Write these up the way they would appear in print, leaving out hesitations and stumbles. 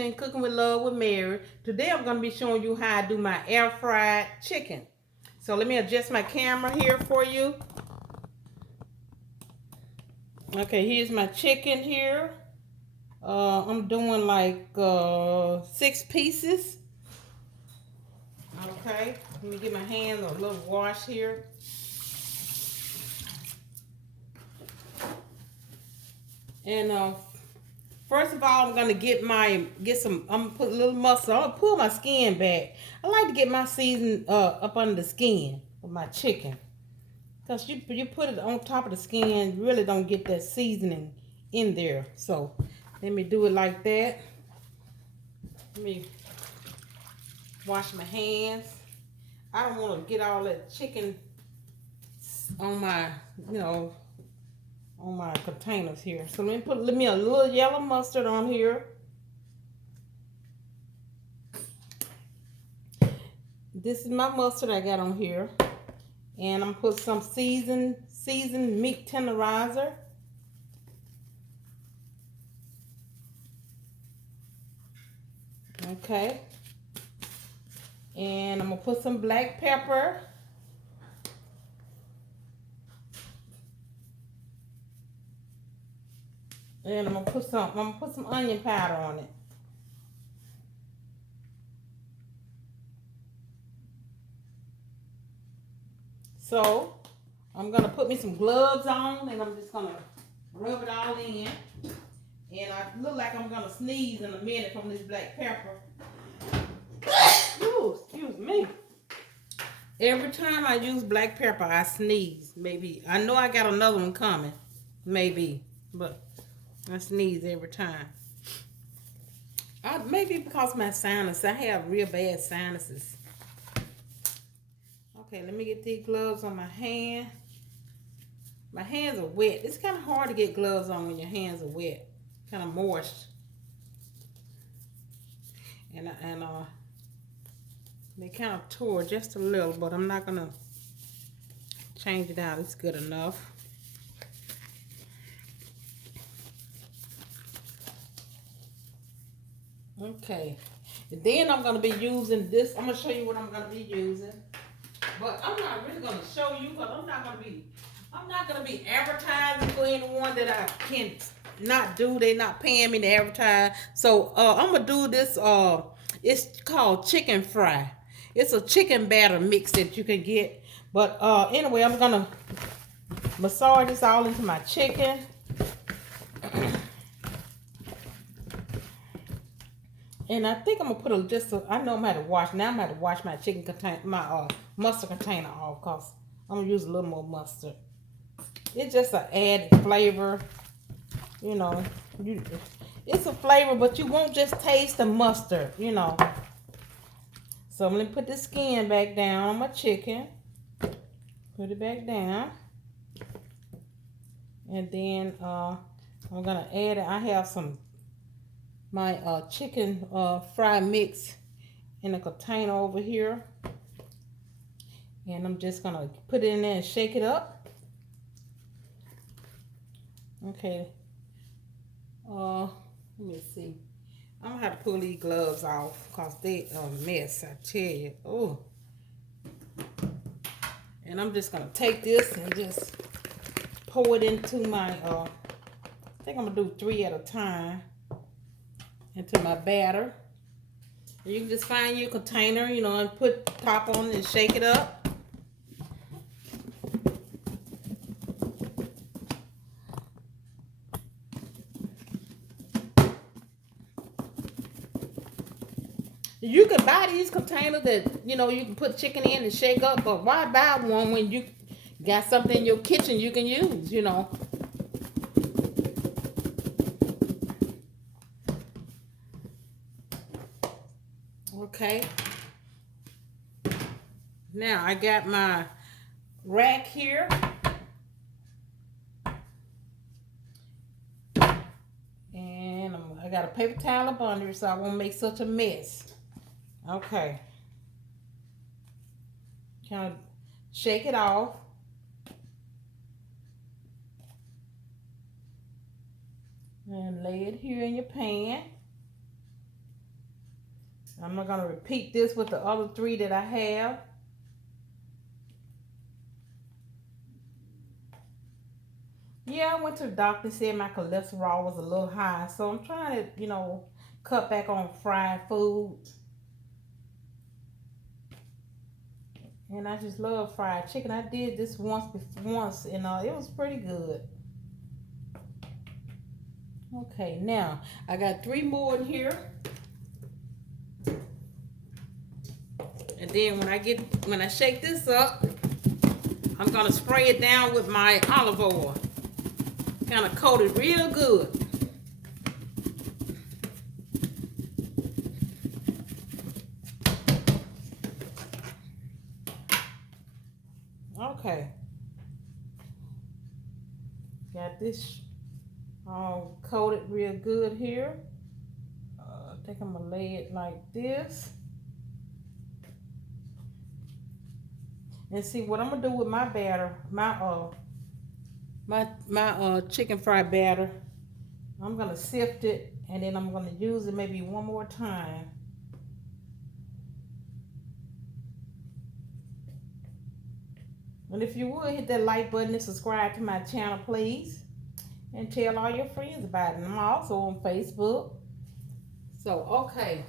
Kitchen, Cooking with Love with Mary. Today I'm going to be showing you how I do my air fried chicken. So let me adjust my camera here for you. Okay, here's my chicken here. I'm doing like 6 pieces. Okay, let me get my hands a little wash here. And first of all, I'm gonna I'm gonna put a little mustard. I'm gonna pull my skin back. I like to get my season up under the skin of my chicken, cause you put it on top of the skin, you really don't get that seasoning in there. So let me do it like that. Let me wash my hands. I don't want to get all that chicken on my, on my containers here. So let me a little yellow mustard on here. This is my mustard I got on here. And I'm gonna put some seasoned meat tenderizer. Okay. And I'm gonna put some black pepper. And I'm gonna put some onion powder on it. So I'm gonna put me some gloves on, and I'm just gonna rub it all in. And I look like I'm gonna sneeze in a minute from this black pepper. Ooh, excuse me. Every time I use black pepper, I sneeze. Maybe I know I got another one coming, maybe, but I sneeze every time. Maybe because of my sinus. I have real bad sinuses. Okay, let me get these gloves on my hand. My hands are wet. It's kind of hard to get gloves on when your hands are wet, kind of moist. And they kind of tore just a little, but I'm not gonna change it out. It's good enough. Okay, and then I'm gonna be using this. I'm gonna show you what I'm gonna be using, but I'm not really gonna show you because I'm not gonna be advertising for anyone that I can not do. They're not paying me to advertise. So I'm gonna do this. It's called chicken fry. It's a chicken batter mix that you can get. But anyway, I'm gonna massage this all into my chicken. And I think I'm gonna put I know I'm gonna have to wash. Now I'm gonna have to wash my chicken container, my mustard container off, cause I'm gonna use a little more mustard. It's just an added flavor, it's a flavor, but you won't just taste the mustard, So I'm gonna put the skin back down on my chicken. Put it back down, and then I'm gonna add it. I have my chicken fry mix in a container over here, and I'm just gonna put it in there and shake it up. Okay. Let me see. I'm gonna have to pull these gloves off because they a mess, I tell you. Oh. And I'm just gonna take this and just pour it into my I think I'm gonna do 3 at a time into my batter. And you can just find your container, and put top on it and shake it up. You can buy these containers that, you can put chicken in and shake up, but why buy one when you got something in your kitchen you can use, Okay. Now I got my rack here. And I got a paper towel up under it so I won't make such a mess. Okay. Kind of shake it off. And lay it here in your pan. I'm not gonna repeat this with the other 3 that I have. Yeah, I went to the doctor and said my cholesterol was a little high, so I'm trying to, cut back on fried food. And I just love fried chicken. I did this once, and it was pretty good. Okay, now I got 3 more in here, and then when I shake this up, I'm gonna spray it down with my olive oil. Kind of coat it real good. Okay. Got this all coated real good here. I think I'm gonna lay it like this. And see what I'm gonna do with my batter, my chicken fry batter. I'm gonna sift it, and then I'm gonna use it maybe one more time. And if you would, hit that like button and subscribe to my channel, please. And tell all your friends about it. I'm also on Facebook. So, okay.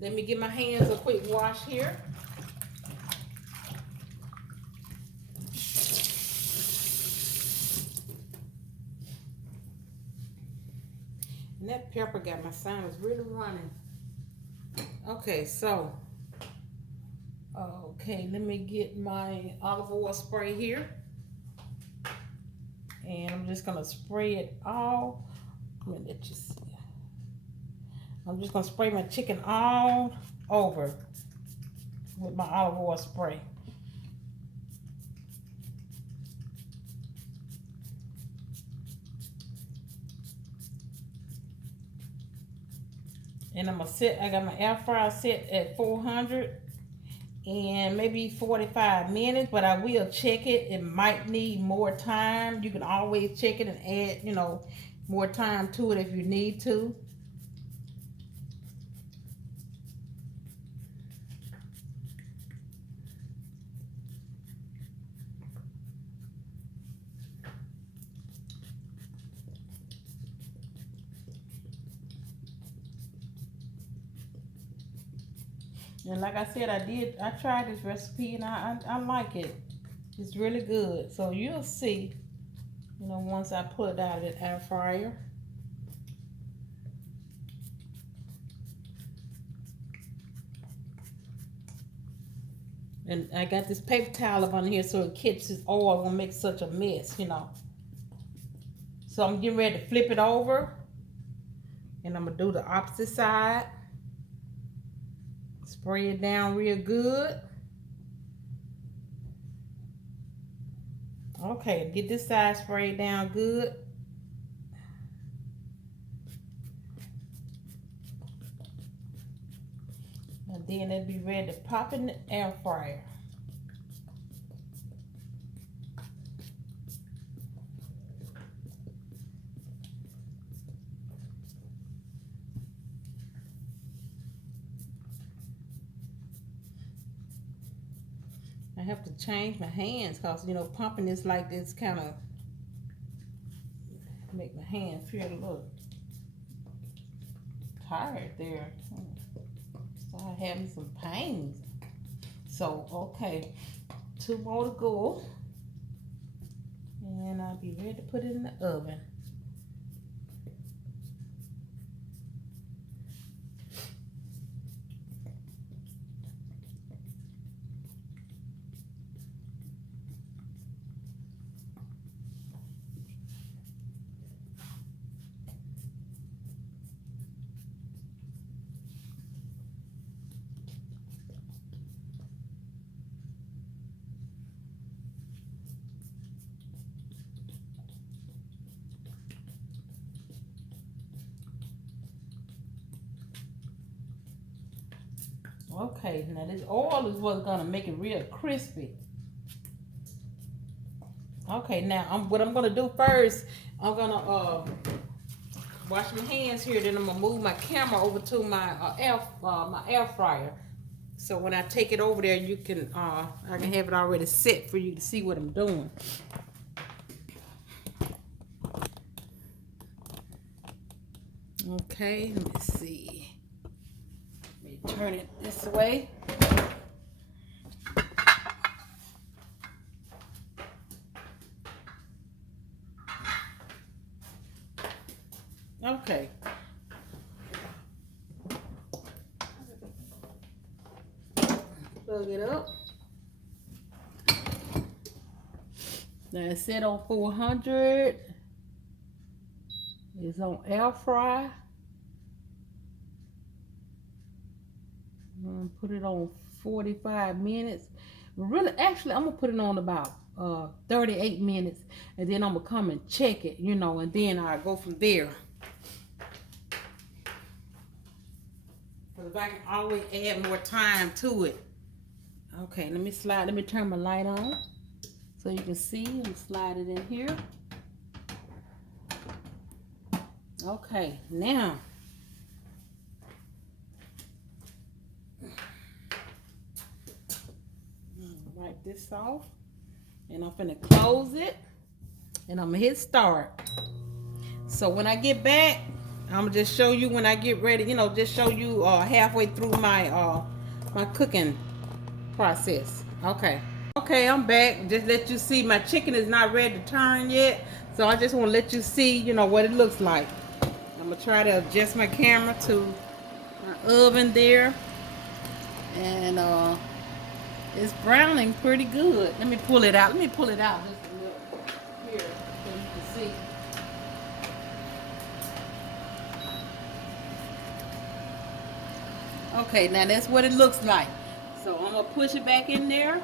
Let me give my hands a quick wash here. And that pepper got my sinus really running. Okay, so. Okay, let me get my olive oil spray here. And I'm just going to spray it all. Let me let you see. I'm just going to spray my chicken all over with my olive oil spray. And I got my air fryer set at 400 and maybe 45 minutes, but I will check it. It might need more time. You can always check it and add, more time to it if you need to. And like I said, I tried this recipe and I like it. It's really good. So you'll see, once I pull it out of the air fryer. And I got this paper towel up on here so it catches oil, won't make such a mess, So I'm getting ready to flip it over. And I'm going to do the opposite side. Spray it down real good. Okay, get this side sprayed down good. And then it'll be ready to pop in the air fryer. I have to change my hands because, pumping this like this kind of make my hands feel a little tired there. Start having some pains. So, okay, 2 more to go. And I'll be ready to put it in the oven. Okay, now this oil is what's gonna make it real crispy. Okay, now what I'm gonna do first, I'm gonna wash my hands here. Then I'm gonna move my camera over to my air fryer. So when I take it over there, you can I can have it already set for you to see what I'm doing. Okay, let me see. Let me turn it this way. Okay. Plug it up. Now it's set on 400. It's on air fry. I'm gonna put it on 45 minutes. Really, actually, I'm gonna put it on about 38 minutes, and then I'm gonna come and check it, you know, and then I go from there. Because I can always add more time to it. Okay, let me turn my light on so you can see. Let me slide it in here. Okay, now wipe this off, and I'm gonna close it, and I'm gonna hit start. So when I get back, I'm gonna just show you when I get ready, you know, just show you halfway through my my cooking process. Okay, I'm back. Just let you see my chicken is not ready to turn yet, so I just want to let you see, you know, what it looks like. I'm gonna try to adjust my camera to my oven there, and it's browning pretty good. Let me pull it out. Just a little here so you can see. Okay, now that's what it looks like. So I'm gonna push it back in there,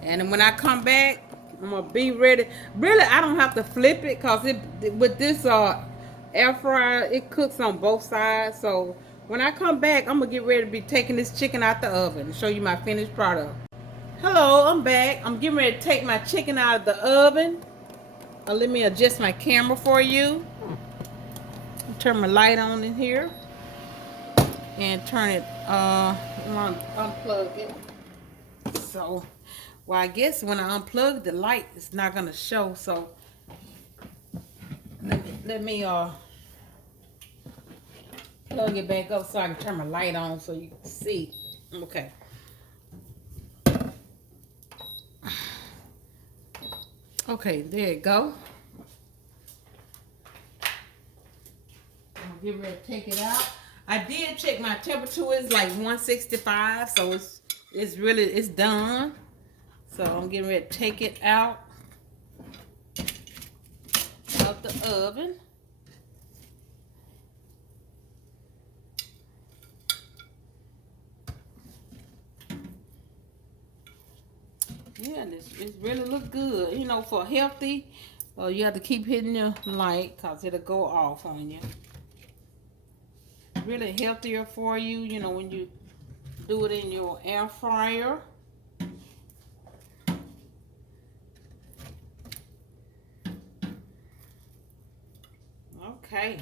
and when I come back, I'm gonna be ready. Really, I don't have to flip it because with this air fryer, it cooks on both sides. So when I come back, I'm gonna get ready to be taking this chicken out the oven and show you my finished product. Hello, I'm back. I'm getting ready to take my chicken out of the oven. Let me adjust my camera for you. Turn my light on in here and turn it unplug it. So, well, I guess when I unplug the light, it's not gonna show. So let me plug it back up so I can turn my light on so you can see. Okay. Okay, there you go. I'm getting ready to take it out. I did check my temperature. It's like 165, so it's done. So I'm getting ready to take it out of the oven. Yeah, and it really look good. You know, for healthy, you have to keep hitting your light because it'll go off on you. Really healthier for you, you know, when you do it in your air fryer. Okay.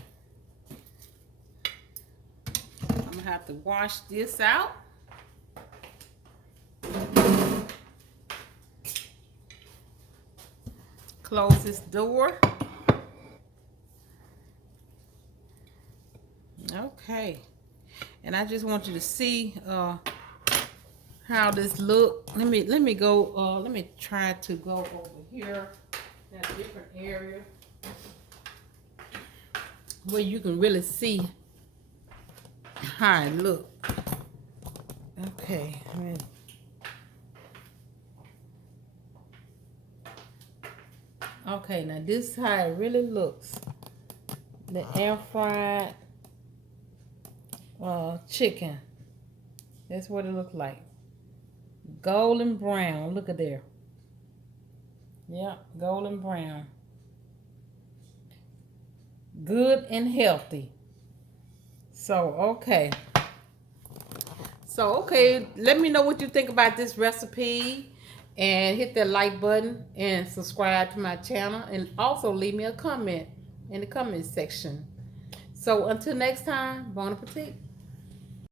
I'm gonna have to wash this out. Close this door. Okay, and I just want you to see how this look. Let me go. Let me try to go over here, that different area where you can really see how it look. Okay, okay. Now this is how it really looks. The air fried chicken. That's what it looks like. Golden brown. Look at there. Yeah, golden brown. Good and healthy. So, okay. Let me know what you think about this recipe. And hit that like button and subscribe to my channel. And also leave me a comment in the comment section. So until next time, bon appetit.